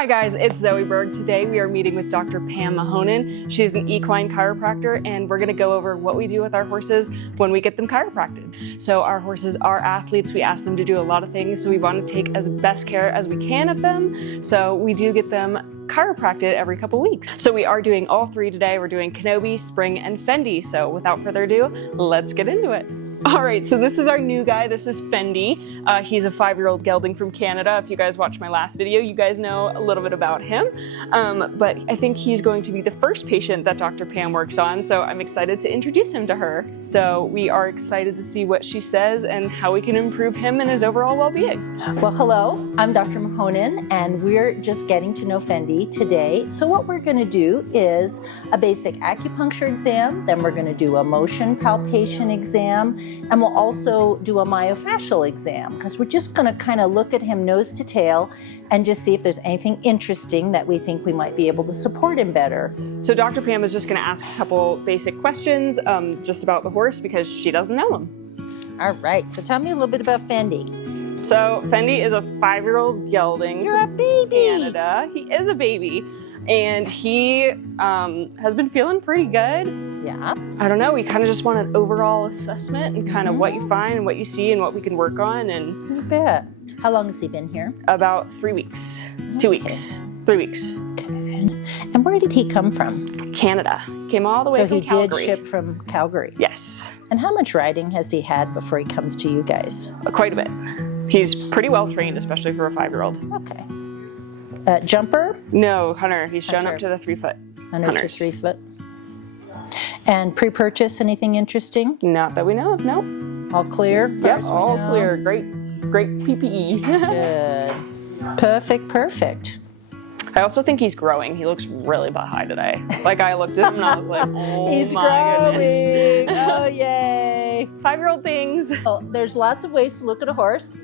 Hi guys, it's Zoe Berg. Today we are meeting with Dr. Pam Mahonen. She's an equine chiropractor and we're going to go over what we do with our horses when we get them chiropracted. So our horses are athletes. We ask them to do a lot of things, so we want to take as best care as we can of them. So we do get them chiropracted every couple weeks. So we are doing all three today. We're doing Kenobi, Spring, and Fendy. So without further ado, let's get into it. All right, so this is our new guy. This is Fendy. He's a 5-year-old gelding from Canada. If you guys watched my last video, you guys know a little bit about him. But I think he's going to be the first patient that Dr. Pam works on, so I'm excited to introduce him to her. So we are excited to see what she says and how we can improve him and his overall well-being. Well, hello, I'm Dr. Mahonen, and we're just getting to know Fendy today. So what we're going to do is a basic acupuncture exam, then we're going to do a motion palpation exam, and we'll also do a myofascial exam because we're just going to kind of look at him nose to tail and just see if there's anything interesting that we think we might be able to support him better. So Dr. Pam is just going to ask a couple basic questions just about the horse because she doesn't know him. All right, so tell me a little bit about Fendy. So Fendy is a 5-year-old gelding from Canada. He is a baby and he has been feeling pretty good. Yeah. I don't know, we kind of just want an overall assessment and kind of what you find and what you see and what we can work on. And You bet. How long has he been here? about 3 weeks, 2 weeks, 3 weeks. Okay. And where did he come from? Canada. Came all the way So from he Calgary. did ship from Calgary. Yes, And how much riding has he had before he comes to you guys? quite a bit. He's pretty well trained, especially for a 5-year-old. Okay. Jumper? No, hunter. He's shown Hunter. up to the 3-foot Under hunters. 3 foot. And pre-purchase, anything interesting? Not that we know of, no. All clear? Yep, all clear. Great PPE. Good. Perfect. I also think he's growing. He looks really butt high today. Like I looked at him and I was like, oh He's my growing. goodness. Oh, yay. 5-year-old things. Oh, there's lots of ways to look at a horse.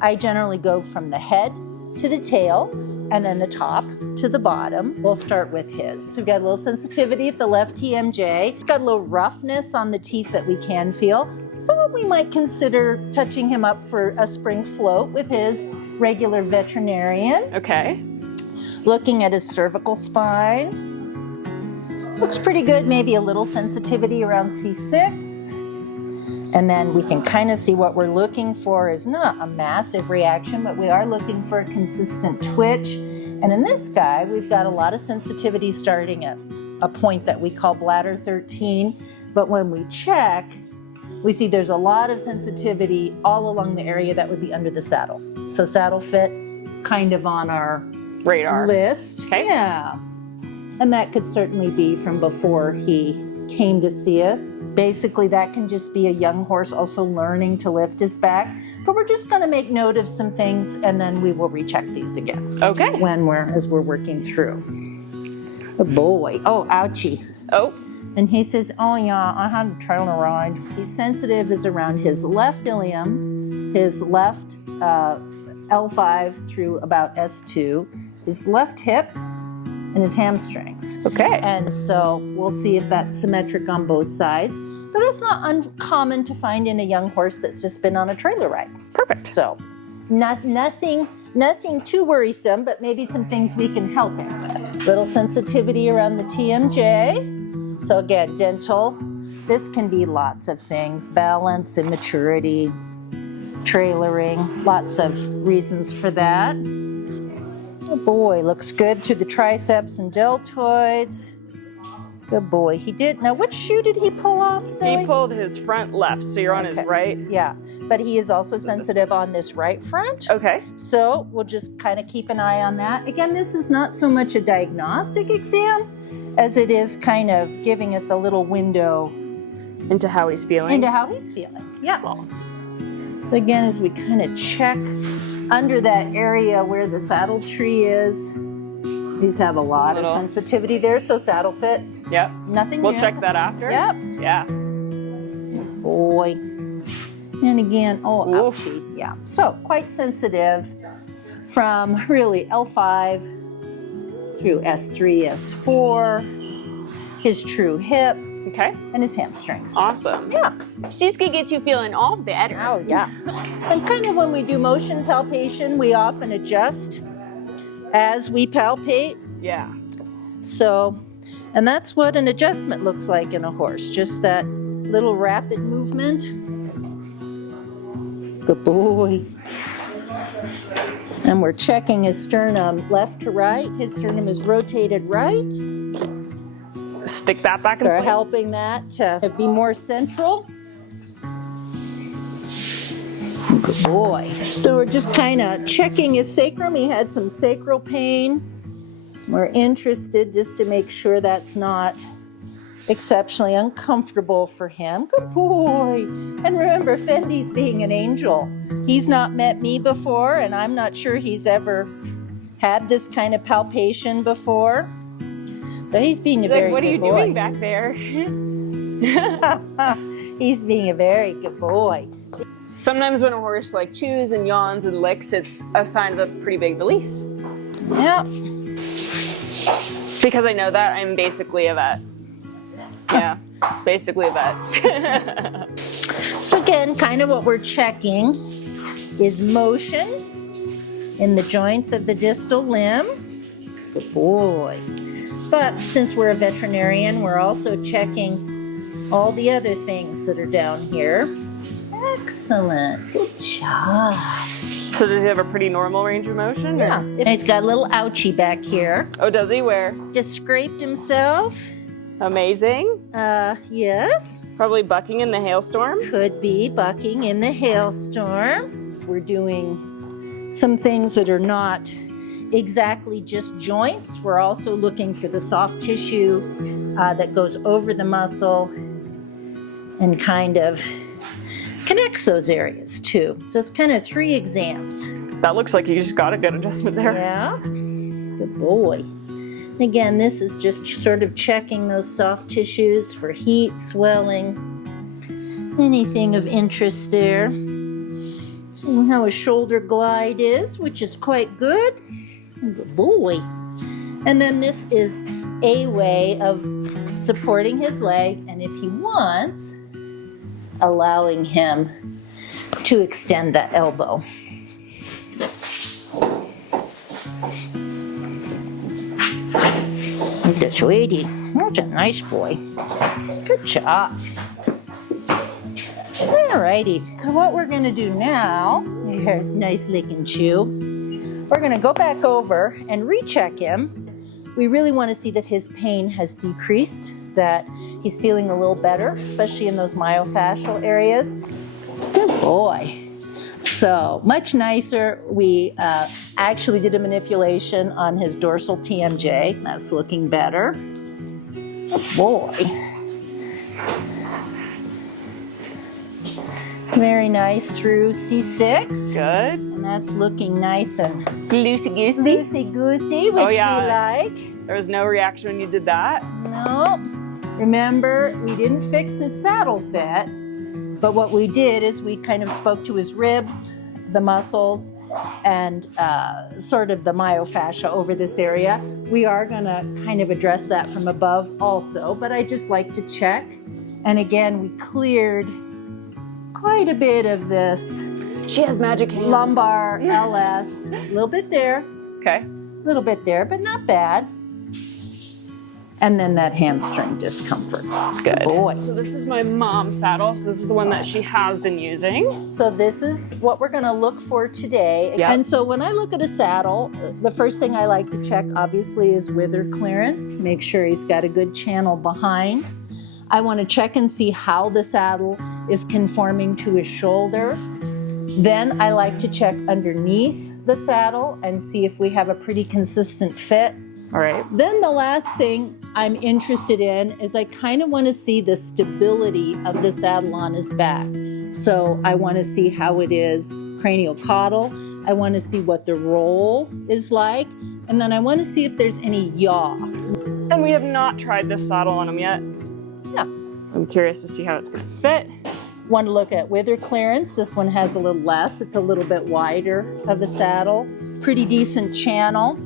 I generally go from the head to the tail and then the top to the bottom. We'll start with his. So we've got a little sensitivity at the left TMJ. It's got a little roughness on the teeth that we can feel. So we might consider touching him up for a spring float with his regular veterinarian. Okay. Looking at his cervical spine. Looks pretty good, maybe a little sensitivity around C6. And then we can kind of see what we're looking for is not a massive reaction, but we are looking for a consistent twitch. And in this guy, we've got a lot of sensitivity starting at a point that we call bladder 13. But when we check, we see there's a lot of sensitivity all along the area that would be under the saddle. So saddle fit kind of on our Radar. list. Okay. Yeah. And that could certainly be from before he came to see us. Basically, that can just be a young horse also learning to lift his back. But we're just going to make note of some things and then we will recheck these again. Okay. As we're working through. Oh boy. Oh, ouchie. Oh. And he says, oh yeah, I had a trailer ride. He's sensitive is around his left ilium, his left L5 through about S2, his left hip, and his hamstrings. Okay. And so we'll see if that's symmetric on both sides. But that's not uncommon to find in a young horse that's just been on a trailer ride. Perfect. So nothing too worrisome, but maybe some things we can help him with. Little sensitivity around the TMJ. So again, dental. This can be lots of things. Balance, immaturity, trailering. Lots of reasons for that. Oh boy, looks good through the triceps and deltoids. Good boy. He did. Now, which shoe did he pull off, Zoe? He pulled his front left, so you're on his right. Yeah, but he is also sensitive on this right front. Okay. So we'll just kind of keep an eye on that. Again, this is not so much a diagnostic exam as it is kind of giving us a little window Into how he's feeling. into how he's feeling. Yeah. So again, as we kind of check under that area where the saddle tree is, these have a lot of sensitivity there. So saddle fit, Yep. nothing We'll new. check that after. Yep. Yeah. Boy. And again, oh, Oof. ouchie. Yeah. So quite sensitive from really L5 through S3, S4, his true hip, Okay. and his hamstrings. Awesome. Yeah. She's gonna get you feeling all better. Oh, yeah. And kind of when we do motion palpation, we often adjust as we palpate. Yeah. So, and that's what an adjustment looks like in a horse, just that little rapid movement. Good boy. And we're checking his sternum left to right. His sternum is rotated right. Stick that back in We're place. helping that to be more central. Good boy. So we're just kind of checking his sacrum. He had some sacral pain. We're interested just to make sure that's not exceptionally uncomfortable for him. Good boy. And remember, Fendy's being an angel. He's not met me before, and I'm not sure he's ever had this kind of palpation before. But he's being a very good boy. What are you doing back there? He's being a very good boy. Sometimes when a horse like chews and yawns and licks, it's a sign of a pretty big release. Yeah. Because I know that, I'm basically a vet. Yeah, basically a vet. So again, kind of what we're checking is motion in the joints of the distal limb. Good boy. But since we're a veterinarian, we're also checking all the other things that are down here. Excellent. Good job. So does he have a pretty normal range of motion? Yeah. And he's got a little ouchie back here. Oh, does he? Where? Just scraped himself. Amazing. Yes. Probably bucking in the hailstorm. Could be bucking in the hailstorm. We're doing some things that are not exactly just joints. We're also looking for the soft tissue that goes over the muscle and kind of connects those areas too. So it's kind of 3 exams. That looks like you just got a good adjustment there. Yeah. Good boy. Again, this is just sort of checking those soft tissues for heat, swelling, anything of interest there. Seeing how his shoulder glide is, which is quite good. Good boy. And then this is a way of supporting his leg, and if he wants, allowing him to extend that elbow. That's sweetie. That's a nice boy. Good job. Alrighty. So what we're going to do now, here's nice lick and chew. We're going to go back over and recheck him. We really want to see that his pain has decreased, that he's feeling a little better, especially in those myofascial areas. Good boy. So much nicer. We actually did a manipulation on his dorsal TMJ. That's looking better. Good boy. Very nice through C6. Good. And that's looking nice and Loosey-goosey. loosey-goosey, which we like. There was no reaction when you did that. No. Remember, we didn't fix his saddle fit, but what we did is we kind of spoke to his ribs, the muscles, and sort of the myofascia over this area. We are going to kind of address that from above also, but I just like to check. And again, we cleared quite a bit of this. She has magic hands. Lumbar LS. A little bit there. Okay. A little bit there, but not bad. And then that hamstring discomfort. Good. Boy. So this is my mom's saddle. So this is the one that she has been using. So this is what we're going to look for today. Yep. And so when I look at a saddle, the first thing I like to check obviously is wither clearance. Make sure he's got a good channel behind. I want to check and see how the saddle is conforming to his shoulder. Then I like to check underneath the saddle and see if we have a pretty consistent fit. All right. Then the last thing I'm interested in is I kind of want to see the stability of the saddle on his back. So I want to see how it is craniocaudal. I want to see what the roll is like. And then I want to see if there's any yaw. And we have not tried this saddle on him yet. Yeah. So I'm curious to see how it's going to fit. Want to look at wither clearance. This one has a little less. It's a little bit wider of a saddle. Pretty decent channel.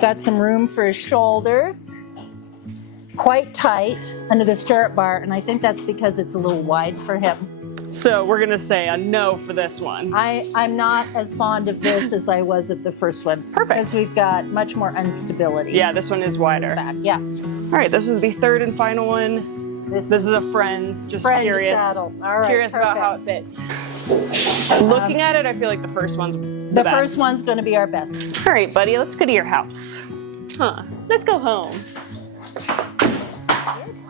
Got some room for his shoulders. Quite tight under the stirrup bar, and I think that's because it's a little wide for him. So we're gonna say a no for this one. I'm not as fond of this as I was of the first one. Perfect. Because we've got much more instability. Yeah, this one is wider. Back. Yeah. All right, this is the third and final one. This is a Friends, just Friend curious. saddle. All right, curious about how it fits. Looking at it, I feel like the first one's the best. first one's going to be our best. All right, buddy, let's go to your house. Huh, let's go home.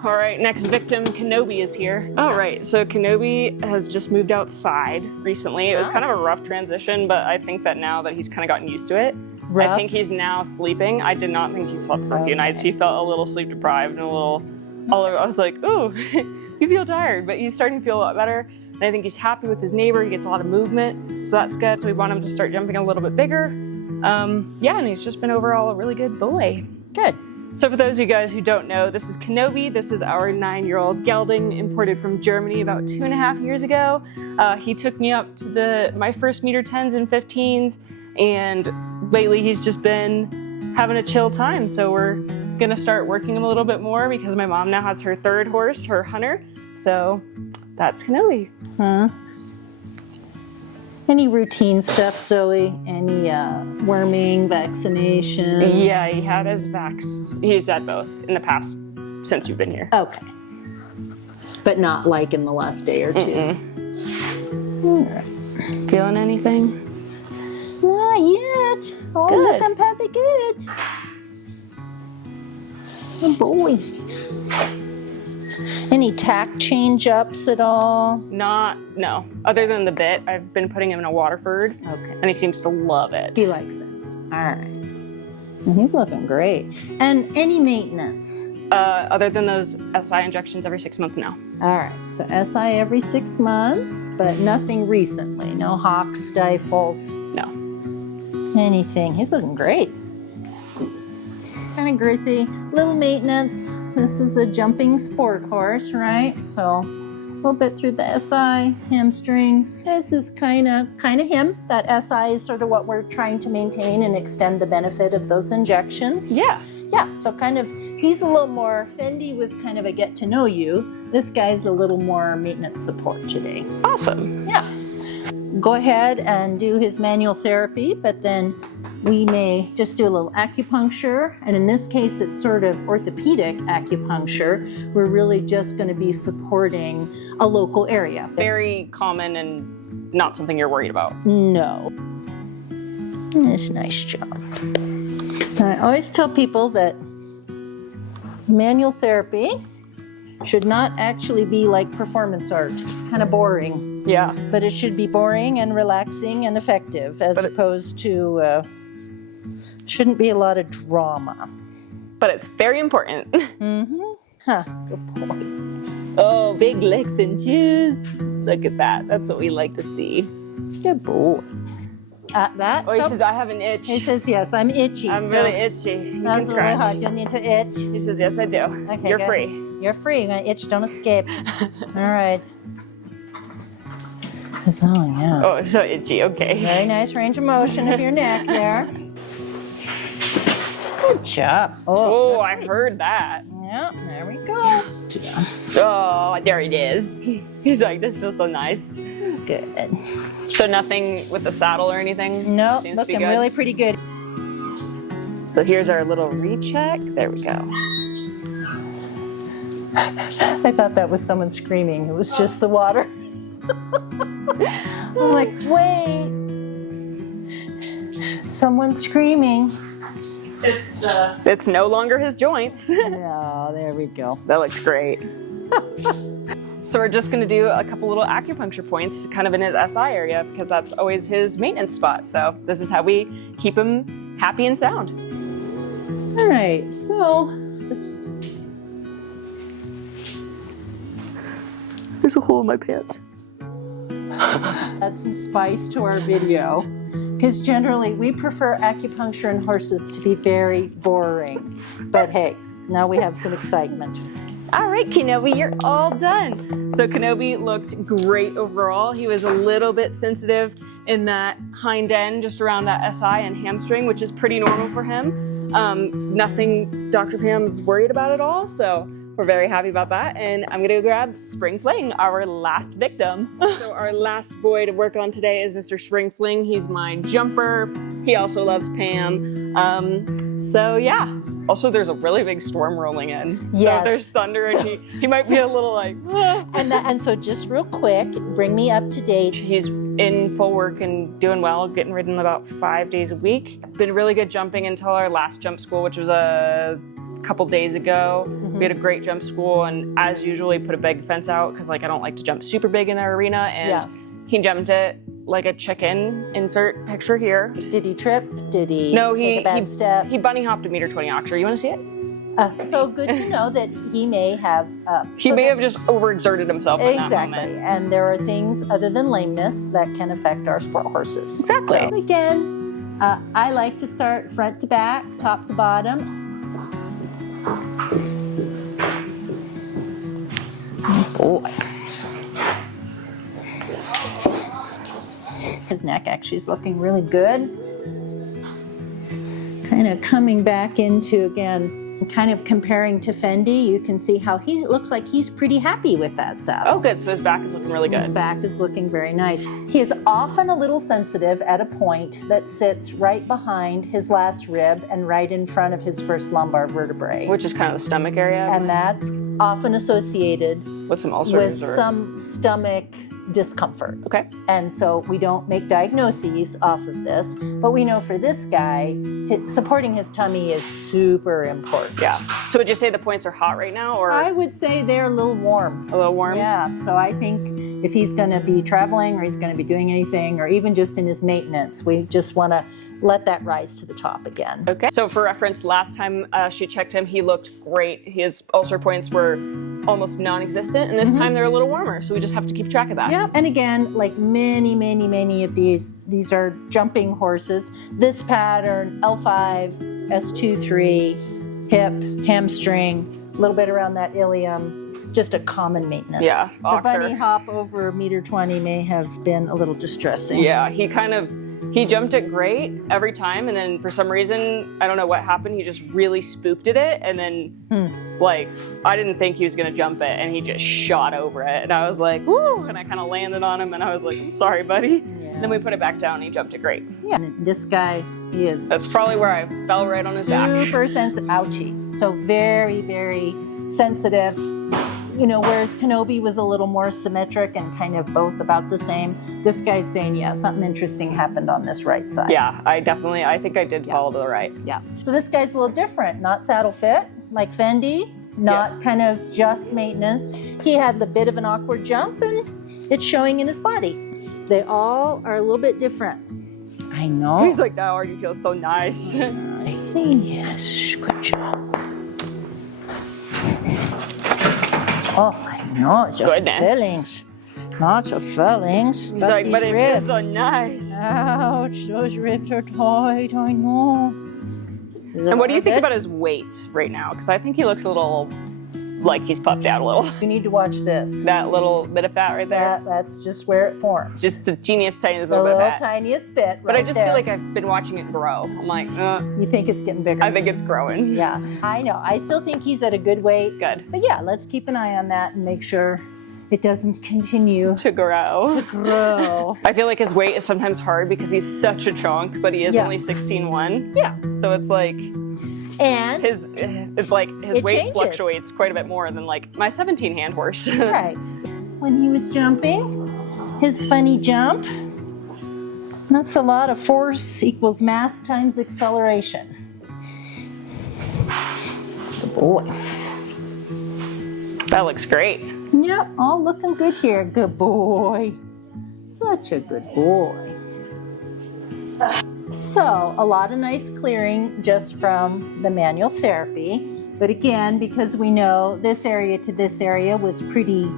All right, next victim, Kenobi, is here. All right, so Kenobi has just moved outside recently. It was kind of a rough transition, but I think that now that he's kind of gotten used to it, I think he's now sleeping. I did not think he slept for a few nights. He felt a little sleep deprived and a little, I was like, ooh, you feel tired, but he's starting to feel a lot better. And I think he's happy with his neighbor. He gets a lot of movement, so that's good. So we want him to start jumping a little bit bigger. Yeah, and he's just been overall a really good boy. Good. So for those of you guys who don't know, this is Kenobi. This is our 9-year-old gelding imported from Germany about 2.5 years ago. He took me up to my first meter 10s and 15s, and lately he's just been having a chill time. So we're gonna start working him a little bit more because my mom now has her third horse, her hunter. So that's Kenobi. Any routine stuff, Zoe? Any worming, vaccination? Yeah, he had his he's had both in the past since you've been here. Okay. But not like in the last day or two. All right. Feeling anything? Not yet. Oh, Good. look, I'm probably good. Good boy. Any tack change-ups at all? No. Other than the bit, I've been putting him in a Waterford. Okay. And he seems to love it. He likes it. All right. And he's looking great. And any maintenance? Other than those SI injections every 6 months now. All right. So SI every 6 months, but nothing recently. No hocks, stifles. No. Anything. He's looking great. Kind of girthy. Little maintenance. This is a jumping sport horse, right? So a little bit through the SI, hamstrings. This is kind of him. That SI is sort of what we're trying to maintain and extend the benefit of those injections. Yeah. Yeah, so kind of, he's a little more, Fendy was kind of a get to know you. This guy's a little more maintenance support today. Awesome. Yeah. Go ahead and do his manual therapy, but then we may just do a little acupuncture. And in this case, it's sort of orthopedic acupuncture. We're really just going to be supporting a local area. Very common and not something you're worried about. No. That's a nice job. I always tell people that manual therapy should not actually be like performance art. It's kind of boring. Yeah. But it should be boring and relaxing and effective as opposed to, shouldn't be a lot of drama. But it's very important. Mm-hmm. Huh, good boy. Oh, big licks and chews. Look at that. That's what we like to see. Good boy. That? Oh, he says, I have an itch. He says, yes, I'm itchy. I'm really itchy. You can That's really hot. scratch. You need to itch. He says, yes, I do. Okay, You're good. free. You're free. You're going to itch. Don't escape. All right. This is, oh, yeah. Oh, so itchy. Okay. Very nice range of motion of your neck there. Good job. Oh, that's I right. heard that. Yeah, there we go. Oh, there it is. He's like, this feels so nice. Good. So nothing with the saddle or anything? No, Seems to be looking good. really pretty good. So here's our little recheck. There we go. I thought that was someone screaming. It was just the water. I'm like, wait. Someone's screaming. It's no longer his joints. Oh, there we go. That looks great. So we're just gonna do a couple little acupuncture points kind of in his SI area because that's always his maintenance spot. So this is how we keep him happy and sound. All right, so There's a hole in my pants. add some spice to our video because generally we prefer acupuncture in horses to be very boring. But hey, now we have some excitement. All right, Kenobi, you're all done. So Kenobi looked great overall. He was a little bit sensitive in that hind end, just around that SI and hamstring, which is pretty normal for him. Nothing Dr. Pam's worried about at all. So We're very happy about that. And I'm gonna go grab Spring Fling, our last victim. So our last boy to work on today is Mr. Spring Fling. He's my jumper. He also loves Pam. So yeah. Also, there's a really big storm rolling in. Yes. So there's thunder and he might be a little like, ah. And so just real quick, bring me up to date. He's in full work and doing well, getting ridden about 5 days a week. Been really good jumping until our last jump school, which was a couple days ago. We had a great jump school, and as usual, put a big fence out because like I don't like to jump super big in our arena, and he jumped it like a chicken. Insert picture here. Did he trip? Did he No, take a bad step? He bunny hopped a 1.20 meter oxer. You want to see it? So good to know that he may have... he may have just overexerted himself in that moment. Exactly, and there are things other than lameness that can affect our sport horses. Exactly. So again, I like to start front to back, top to bottom. Boy. His neck actually is looking really good. Kind of coming back into, again, kind of comparing to Fendy, you can see how he looks like he's pretty happy with that saddle. Oh, good. So his back is looking really good. His back is looking very nice. He is often a little sensitive at a point that sits right behind his last rib and right in front of his first lumbar vertebrae. Which is kind of the stomach area. And that's often associated with some ulcers with some stomach discomfort. Okay. And so we don't make diagnoses off of this, but we know for this guy, supporting his tummy is super important. Yeah. So would you say the points are hot right now, or? I would say they're a little warm. A little warm? Yeah. So I think if he's going to be traveling or he's going to be doing anything, or even just in his maintenance, we just want to let that rise to the top again. Okay. So for reference, last time she checked him, he looked great. His ulcer points were almost non-existent, and this time they're a little warmer, so we just have to keep track of that. Yeah, and again, like many of these are jumping horses. This pattern, L5, S2, 3, hip, hamstring, a little bit around that ilium. It's just a common maintenance. Yeah. The bunny hop over 1.20 meter may have been a little distressing. Yeah, he jumped it great every time, and then for some reason, I don't know what happened, he just really spooked at it, and then like, I didn't think he was gonna jump it, and he just shot over it, and I was like, woo, and I kind of landed on him, and I was like, I'm sorry, buddy. Yeah. And then we put it back down, and he jumped it great. Yeah, and this guy, he is That's probably where I fell right on his back. super sensitive, ouchie. So very, very sensitive. You know, whereas Kenobi was a little more symmetric and kind of both about the same, this guy's saying, yeah, something interesting happened on this right side. Yeah, I think I did fall to the right. Yeah. So this guy's a little different, not saddle fit like Fendy, not kind of just maintenance. He had the bit of an awkward jump, and it's showing in his body. They all are a little bit different. I know. He's like, that already feels so nice. Yes, good job. Oh, I know, it's your feelings. Lots of fillings. He's like, but it feels so nice. Ouch, those ribs are tight, I know. And what do you think about his weight right now? Because I think he looks a little like he's puffed out a little. You need to watch this. That little bit of fat right there. That's just where it forms. Just the teeniest, tiniest the little bit of little fat. tiniest bit right But I just there. feel like I've been watching it grow. I'm like, You think it's getting bigger? I think it's growing. Yeah, I know. I still think he's at a good weight. Good. But yeah, let's keep an eye on that and make sure it doesn't continue To grow. to grow. I feel like his weight is sometimes hard because he's such a chunk, but he is only 16'1". Yeah. So it's like And his It weight changes. fluctuates quite a bit more than like my 17 hand horse. right. When he was jumping, his funny jump, that's a lot of force equals mass times acceleration. Good boy. That looks great. Yep, all looking good here. Good boy. Such a good boy. So, a lot of nice clearing just from the manual therapy. But again, because we know this area to this area was pretty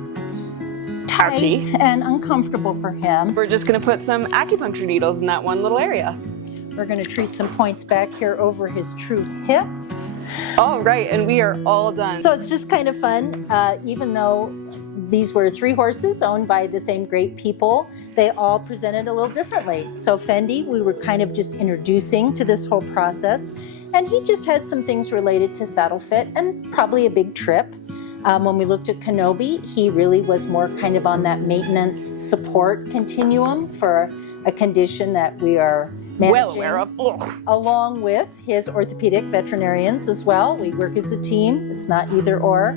tight Ouchie. and uncomfortable for him, We're just gonna put some acupuncture needles in that one little area. we're going to treat some points back here over his true hip. All right, and we are all done. So it's just kind of fun, even though these were 3 horses owned by the same great people, they all presented a little differently. So Fendy, we were kind of just introducing to this whole process, and he just had some things related to saddle fit and probably a big trip. When we looked at Kenobi, he really was more kind of on that maintenance support continuum for a condition that we are managing, well aware of. Ugh. Along with his orthopedic veterinarians as well. We work as a team. It's not either or.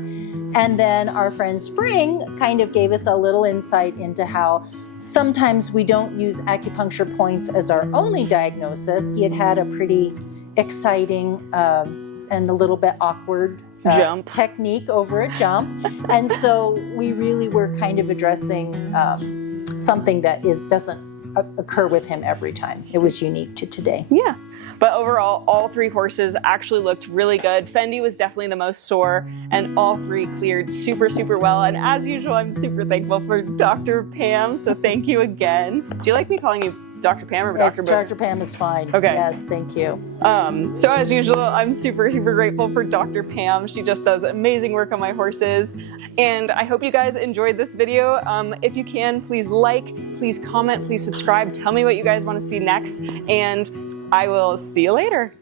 And then our friend Spring kind of gave us a little insight into how sometimes we don't use acupuncture points as our only diagnosis. He had had a pretty exciting and a little bit awkward jump technique over a jump. And so we really were kind of addressing something that doesn't occur with him every time. It was unique to today. Yeah. But overall, all 3 horses actually looked really good. Fendy was definitely the most sore, and all 3 cleared super, super well. And as usual, I'm super thankful for Dr. Pam, so thank you again. Do you like me calling you Dr. Pam or Dr. Booth? Dr. Pam is fine. Okay. Yes, thank you. So as usual, I'm super, super grateful for Dr. Pam. She just does amazing work on my horses. And I hope you guys enjoyed this video. If you can, please like, please comment, please subscribe. Tell me what you guys want to see next. And I will see you later.